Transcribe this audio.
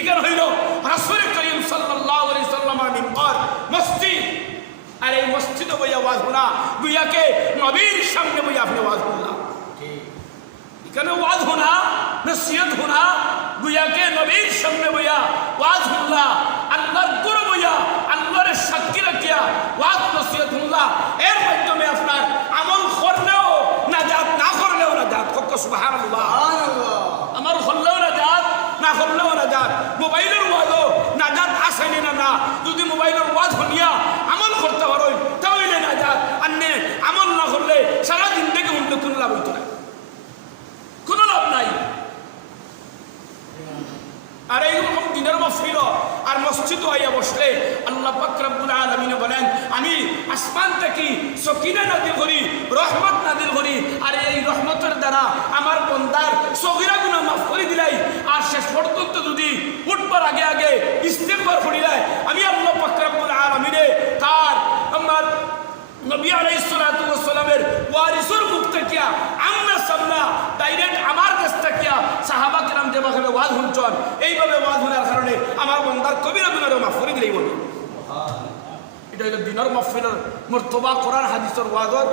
ইকার হইল রাসূল করিম সাল্লাল্লাহু আলাইহি সাল্লামের মিম্বর, মসজিদ। আর এই মসজিদে বইয়া ওয়াজ হোনা দুইয়াকে নবীর সামনে বইয়া আপনি ওয়াজ হোনা এখানে ওয়াজ হোনা নসিহত হোনা গুয়াকে নবীর সামনে বইয়া ওয়াজ হুল্লা আল্লাহর গুরু বইয়া আল্লাহর সাক্ষী রাখিয়া ওয়াজ নসিহত হুল্লা এর মাধ্যমে আপনার আমল করলেও নাজাত না করলেও নাজাত। কক্ক সুবহানাল্লাহ। আর এইরকম দিনের মফিল আর মসজিদ হইয়া বসলে আল্লাহ পাকরাবুল আলমিন বলেন, আমি আসমান থেকে সকিনা নাদিল করি, রহমত নাদিল করি, আর এই রহমতের দ্বারা আমার বন্দার সগিরা গুণা মাফ করে দিলাই। আর শেষ পর্যন্ত যদি উঠবার আগে আগে ইস্তেকবার করিলাই আমি আল্লাহ পাকরাবুল আলমিনে তার আমার নবী আলাইহিস সালাতু ওয়ারিসুর মুখ থেকে আমরা ওয়াজ শুনছন। এইভাবে ওয়াজ শোনার কারণে আমার বন্দার কবিরা গুণারও মাফ করে দিলেই বলি। এটা হলো দিনের মোর তোবা করার হাদিসর ওয়াজর